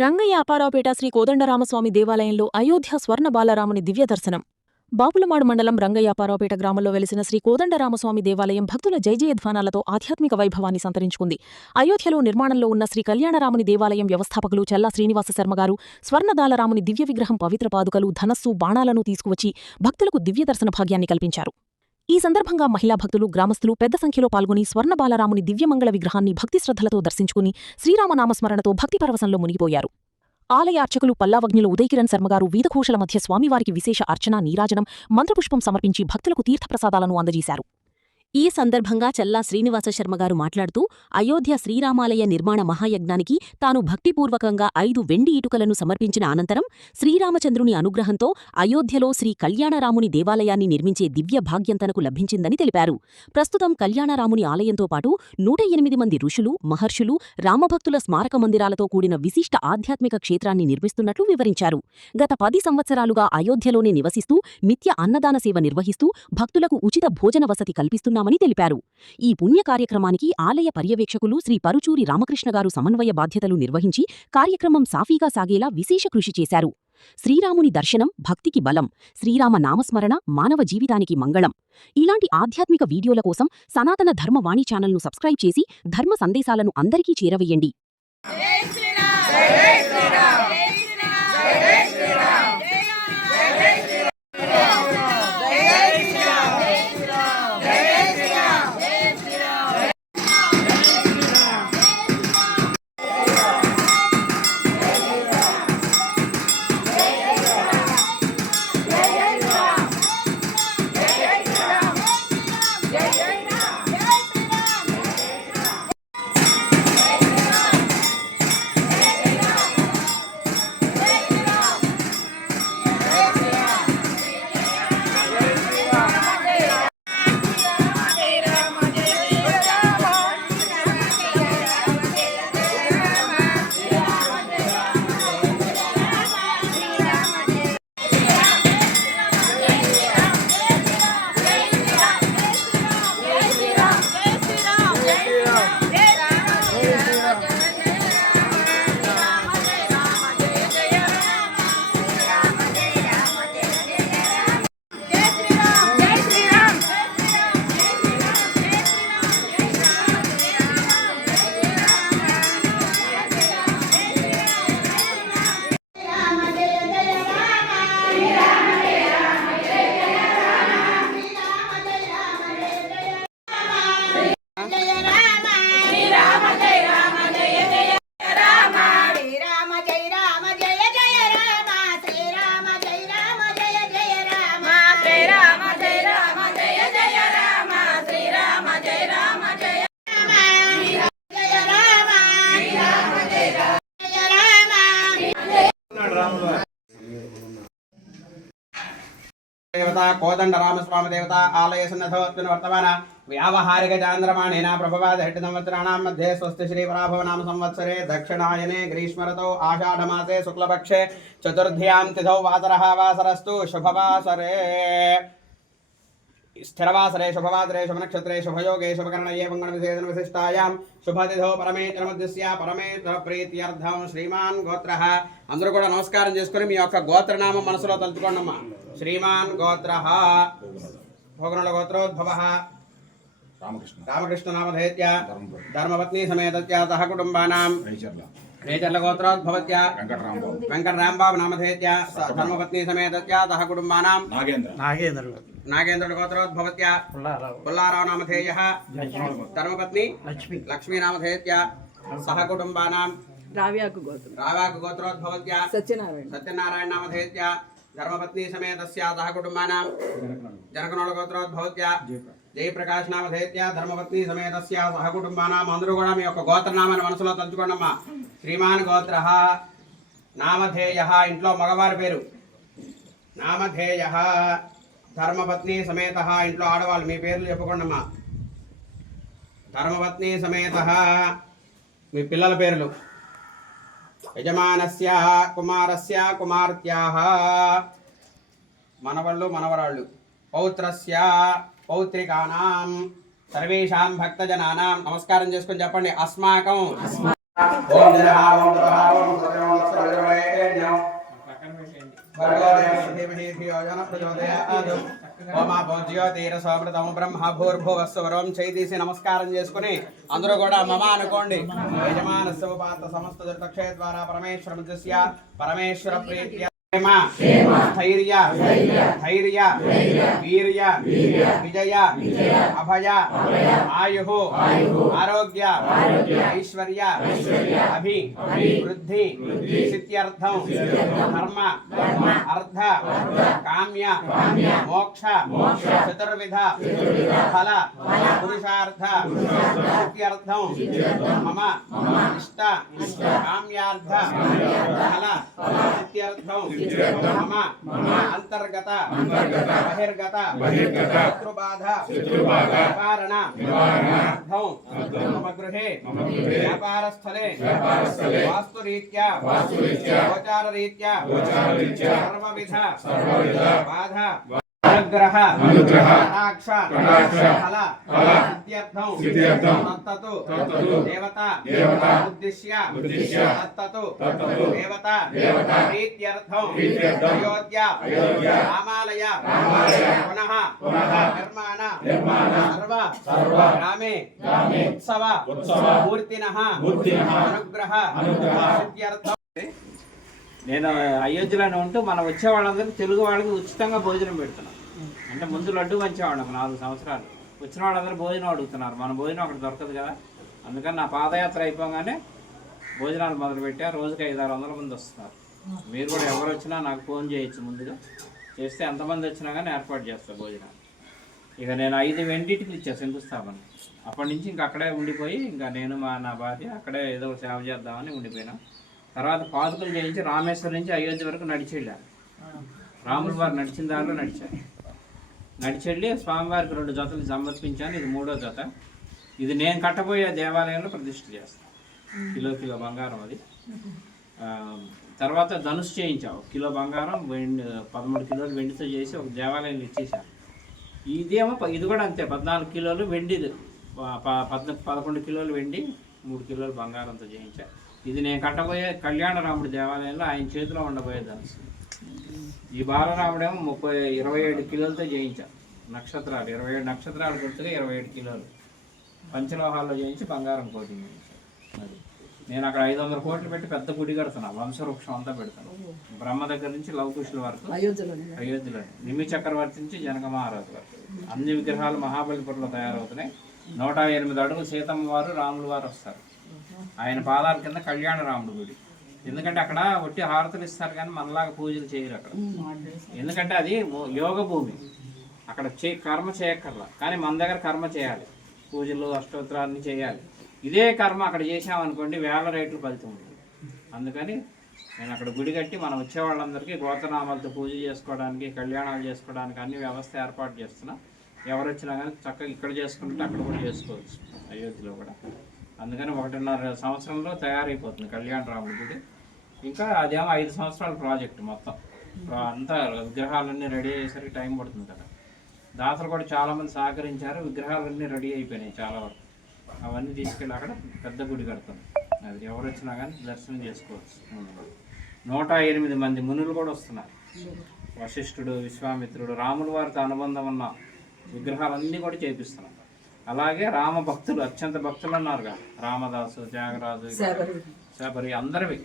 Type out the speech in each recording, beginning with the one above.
రంగయ్య అపారావుపేట శ్రీ కోదండరామస్వామి దేవాలయంలో అయోధ్య స్వర్ణ బాలరాముని దివ్యదర్శనం. బాపులమాడు మండలం రంగయ్య అపారావుపేట గ్రామంలో వెలిసిన శ్రీ కోదండరామస్వామి దేవాలయం భక్తుల జయజయధ్వానాలతో ఆధ్యాత్మిక వైభవాన్ని సంతరించుకుంది. అయోధ్యలో నిర్మాణంలో ఉన్న శ్రీ కళ్యాణరాముని దేవాలయం వ్యవస్థాపకులు చల్లా శ్రీనివాస శర్మగారు స్వర్ణదాలరాముని దివ్య విగ్రహం పవిత్ర పాదుకలు, ధనస్సు, బాణాలను తీసుకువచ్చి భక్తులకు దివ్యదర్శన భాగ్యాన్ని కల్పించారు. ఈ సందర్భంగా మహిళా భక్తులు, గ్రామస్తులు పెద్ద సంఖ్యలో పాల్గొని స్వర్ణబాలరాముని దివ్యమంగళ విగ్రహాన్ని భక్తిశ్రద్ధలతో దర్శించుకుని శ్రీరామనామస్మరణతో భక్తిపరవశంలో మునిగిపోయారు. ఆలయ అర్చకులు పల్లావగ్నిలో ఉదయకిరణ్ శర్మగారు వీధఘోషల మధ్య స్వామివారికి విశేష అర్చన, నీరాజనం, మంత్రపుష్పం సమర్పించి భక్తులకు తీర్థప్రసాదాలను అందజేశారు. ఈ సందర్భంగా చల్లా శ్రీనివాస శర్మగారు మాట్లాడుతూ, అయోధ్య శ్రీరామాలయ నిర్మాణ మహాయజ్ఞానికి తాను భక్తిపూర్వకంగా 5 వెండి ఇటుకలను సమర్పించిన అనంతరం శ్రీరామచంద్రుని అనుగ్రహంతో అయోధ్యలో శ్రీ కళ్యాణరాముని దేవాలయాన్ని నిర్మించే దివ్య భాగ్యం తనకు లభించిందని తెలిపారు. ప్రస్తుతం కళ్యాణరాముని ఆలయంతో పాటు 108 మంది ఋషులు, మహర్షులు, రామభక్తుల స్మారక మందిరాలతో కూడిన విశిష్ట ఆధ్యాత్మిక క్షేత్రాన్ని నిర్మిస్తున్నట్లు వివరించారు. గత 10 సంవత్సరాలుగా అయోధ్యలోనే నివసిస్తూ నిత్య అన్నదాన సేవ నిర్వహిస్తూ భక్తులకు ఉచిత భోజన వసతి కల్పిస్తున్నారు మని తెలిపారు. ఈ పుణ్య కార్యక్రమానికి ఆలయ పర్యవేక్షకులు శ్రీ పరుచూరి రామకృష్ణగారు సమన్వయ బాధ్యతలు నిర్వహించి కార్యక్రమం సాఫీగా సాగేలా విశేష కృషి చేశారు. శ్రీరాముని దర్శనం భక్తికి బలం, శ్రీరామ నామస్మరణ మానవ జీవితానికి మంగళం. ఇలాంటి ఆధ్యాత్మిక వీడియోల కోసం సనాతన ధర్మవాణి ఛానల్ను సబ్స్క్రైబ్ చేసి ధర్మ సందేశాలను అందరికీ చేరవేయండి. देवता कोदंडरामस्वामी देवता आलय सन्नद्धोत्पन्न वर्तमान व्यावहारिक चांद्रमाणेन प्रभवाद संवत्सराणां मध्ये स्वस्ति श्री पराभव नाम संवत्सरे दक्षिणायने ग्रीष्म ऋतौ आषाढमासे शुक्लपक्षे चतुर्थ्यां तिथौ वासरः वासरस्तु शुभवासरे स्थिरवासरे शुभवासरे शुभनक्षत्रे शुभयोगे शुभकर्णये मंगलविशेषण विशिष्टायां शुभतिथौ परमेश्वरमध्यस्य परमेश्वर प्रीत्यर्थं श्रीमान् गोत्रः अंदरू కూడా నమస్కారం చేసుకొని మీ యొక్క గోత్రనామం మనసులో తలుచుకోండమ్మా. श्रीमान गोत्र भोगनल गोत्रोद्भवः रामकृष्ण नामधेत्य धर्मपत्नी समेतस्य सह कुटुंबानां रेचर्ल गोत्रोद्भवत्य वेंकटरामबाबु नामधेत्य धर्मपत्नी समेतस्य सह कुटुंबानां नागेन्द्र गोत्रोद्भवत्य पुल्लाराव नामधेयः धर्मपत्नी लक्ष्मी नामधेत्य सह कुटुंबानां राव्याक गोत्रोद्भवत्य सत्यनारायण नामधेत्य धर्मपत्नी समेतस्य सह कुटुंबानां जनकनोळ गोत्रोद्भवत्य जयप्रकाश नामधेत्य धर्मपत्नी समेतस्य सह कुटुंबानां अंदरू కూడా మీ యొక్క గోత్రనామాన్ని మనసులో తలుచుకోండమ్మా. శ్రీమాన్ గోత్రః నామధేయః ఇంట్లో మగవారి పేరు నామధేయః ధర్మపత్ని సమేతః ఇంట్లో ఆడవాళ్ళు మీ పేర్లు చెప్పుకోండమ్మా. ధర్మపత్ని సమేతః మీ పిల్లల పేర్లు యజమానస్య కుమారస్య కుమార్త్యాః మనవళ్ళు మనవరాళ్ళు పౌత్రస్య పౌత్రికానాం సర్వేషాం భక్తజనానాం నమస్కారం చేసుకొని చెప్పండి. అస్మాకం ఓం జయ ఓం धीमहि धियो यो नः प्रचोदयात् ఓమాపో జ్యోతిరసోమృతం బ్రహ్మ భూర్భువస్వరం చేసి నమస్కారం చేసుకుని అందరూ కూడా మమ అనుకోండి. యజమానస్య ఉపాత్త సమస్త దుర్దక్షయ ద్వారా పరమేశ్వర మధ్యస్య పరమేశ్వర ప్రీత్య స్థైర్య ధైర్య వీర్య విజయ అభయ ఆయు ఆరోగ్య ఐశ్వర్య అభివృద్ధి సిద్ధ్యర్థం ధర్మ అర్థ కామ్య మోక్ష చతుర్విధ ఫల పురుషార్థ సిద్ధ్యర్థం మమ ఇష్ట కామ్యార్థ ఫల సిద్ధ్యర్థం మమ అంతర్గత బహిర్గత శత్రుబాధ నివారణ అర్థం మమ గృహే వ్యాపారస్థలే వాస్తురీత్యా గోచారరీత్యా సర్వవిధ బాధ అనుగ్రహ కటాక్ష ఫల సిద్ధ్యర్థం తత్తతు దేవత ఉద్దిశ్య తత్తతు దేవత ప్రీత్యర్థం అయోధ్య రామాలయ పునః నిర్మాణ సర్వ గ్రామే ఉత్సవ మూర్తినః అనుగ్రహ సిద్ధ్యర్థం. నేను అయోధ్యలోనే ఉంటూ మనం వచ్చే వాళ్ళందరికీ తెలుగు వాళ్ళకి ఉచితంగా భోజనం పెడుతున్నాం. అంటే ముందు లడ్డు పంచేవాళ్ళం 4 సంవత్సరాలు. వచ్చిన వాళ్ళందరూ భోజనం అడుగుతున్నారు, మన భోజనం అక్కడ దొరకదు కదా. అందుకని నా పాదయాత్ర అయిపోగానే భోజనాలు మొదలుపెట్టా. రోజుకి 500-600 మంది వస్తున్నారు. మీరు కూడా ఎవరు వచ్చినా నాకు ఫోన్ చేయొచ్చు, ముందుగా చేస్తే ఎంతమంది వచ్చినా కానీ ఏర్పాటు చేస్తాను భోజనాలు. ఇక నేను 5 వెండిటికి ఇచ్చా శంకుస్థాపన. అప్పటి నుంచి ఇంకా అక్కడే ఉండిపోయి ఇంకా నేను నా భార్య అక్కడే ఏదో సేవ చేద్దామని ఉండిపోయినా. తర్వాత పాదుకలు చేయించి రామేశ్వరం నుంచి అయోధ్య వరకు నడిచి వెళ్ళాను. రాముల వారు నడిచిన దారిలో నడిచి వెళ్ళి స్వామివారికి 2 జతలు సమర్పించాను. ఇది 3వ జత. ఇది నేను కట్టబోయే దేవాలయంలో ప్రతిష్ఠ చేస్తాను. కిలో బంగారం అది. తర్వాత ధనుసు చేయించావు, కిలో బంగారం, 13 కిలోలు వెండితో చేసి ఒక దేవాలయంలో ఇచ్చేసాను. ఇదేమో ఇది కూడా అంతే, 14 కిలోలు వెండిది, 11 కిలోలు వెండి, 3 కిలోలు బంగారంతో చేయించాను. ఇది నేను కట్టబోయే కళ్యాణరాముడి దేవాలయంలో ఆయన చేతిలో ఉండబోయే ధనుసు. ఈ బాలరాముడేమో 27 కిలోలతో చేయించాను. నక్షత్రాలు 27 నక్షత్రాలు గుర్తుగా 27 కిలోలు పంచలోహాల్లో చేయించి బంగారం కోటింగ్ చేయించాను. అది నేను అక్కడ 500 కోట్లు పెట్టి పెద్ద గుడి కడుతున్నాను. వంశవృక్షం అంతా పెడతాను. బ్రహ్మ దగ్గర నుంచి లవకుశుల వరకు అయోధ్యలో, నిమి చక్రవర్తి నుంచి జనక మహారాజు వరకు అన్ని విగ్రహాలు మహాబలిపురంలో తయారవుతున్నాయి. 108 అడుగులు సీతమ్మ వారు, రాముల వారు వస్తారు. ఆయన పాదాల కింద కళ్యాణరాముడి గుడి. ఎందుకంటే అక్కడ ఒట్టి హారతులు ఇస్తారు కానీ మనలాగా పూజలు చేయరు అక్కడ. ఎందుకంటే అది యోగ భూమి. అక్కడ కర్మ చేయక్కర్లా, కానీ మన దగ్గర కర్మ చేయాలి. పూజలు అష్టోత్తరాన్ని చేయాలి. ఇదే కర్మ అక్కడ చేసామనుకోండి 1000 రెట్లు ఫలితం ఉంటుంది. అందుకని నేను అక్కడ గుడి కట్టి మనం వచ్చే వాళ్ళందరికీ గోత్రనామాలతో పూజ చేసుకోవడానికి, కళ్యాణాలు చేసుకోవడానికి అన్ని వ్యవస్థ ఏర్పాటు చేస్తున్నా. ఎవరు వచ్చినా కానీ చక్కగా ఇక్కడ చేసుకుంటే అక్కడ కూడా చేసుకోవచ్చు, అయోధ్యలో కూడా. అందుకని 1.5 సంవత్సరంలో తయారైపోతుంది కళ్యాణరాముడి గుడి. ఇంకా అదేమో 5 సంవత్సరాల ప్రాజెక్ట్ మొత్తం. అంతా విగ్రహాలన్నీ రెడీ అయ్యేసరికి టైం పడుతుంది కదా. దాతలు కూడా చాలామంది సహకరించారు. విగ్రహాలన్నీ రెడీ అయిపోయినాయి చాలా వరకు. అవన్నీ తీసుకెళ్ళి అక్కడ పెద్ద గుడి కడతాం. అది ఎవరు వచ్చినా కానీ దర్శనం చేసుకోవచ్చు. 108 మంది మునులు కూడా వస్తున్నారు. వశిష్ఠుడు, విశ్వామిత్రుడు, రాముల వారితో అనుబంధం ఉన్న విగ్రహాలన్నీ కూడా చేపిస్తున్నాం. అలాగే రామ భక్తులు, అత్యంత భక్తులు ఉన్నారుగా, రామదాసు, త్యాగరాజు, శబరి, అందరివి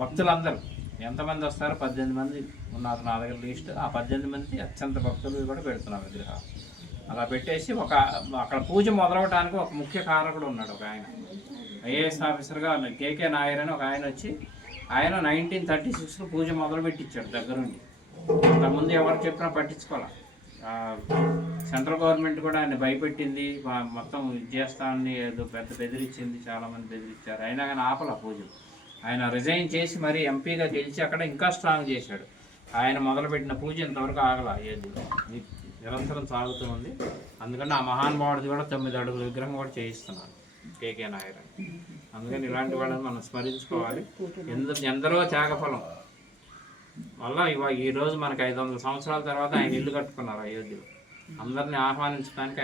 భక్తులందరూ ఎంతమంది వస్తారో 18 మంది ఉన్నారు నా దగ్గర లిస్ట్. ఆ 18 మంది అత్యంత భక్తులు కూడా పెడుతున్నారు విగ్రహాలు. అలా పెట్టేసి అక్కడ పూజ మొదలవడానికి ఒక ముఖ్య కారకుడు ఉన్నాడు. ఒక ఆయన ఐఏఎస్ ఆఫీసర్గా కేకే నాయర్ అని ఒక ఆయన వచ్చి, ఆయన 1936లో పూజ మొదలు పెట్టించాడు దగ్గరుండి. అంతకుముందు ఎవరు చెప్పినా పట్టించుకోవాలి. సెంట్రల్ గవర్నమెంట్ కూడా ఆయన భయపెట్టింది, మొత్తం ఇది చేస్తానని ఏదో పెద్ద బెదిరించింది, చాలామంది బెదిరించారు. అయినా కానీ ఆపల పూజలు. ఆయన రిజైన్ చేసి మరి ఎంపీగా గెలిచి అక్కడ ఇంకా స్ట్రాంగ్ చేశాడు. ఆయన మొదలుపెట్టిన పూజ ఇంతవరకు ఆగల, నిరంతరం సాగుతూ ఉంది. అందుకని ఆ మహానుభావుడిది కూడా 9 అడుగుల విగ్రహం కూడా చేయిస్తున్నారు కేకే నాయర్ అని. అందుకని ఇలాంటి వాళ్ళని మనం స్మరించుకోవాలి. ఎందరో త్యాగఫలం వల్ల ఈరోజు మనకి 500 సంవత్సరాల తర్వాత ఆయన ఇల్లు కట్టుకున్నారు అయోధ్యలో. అందరినీ ఆహ్వానించడానికి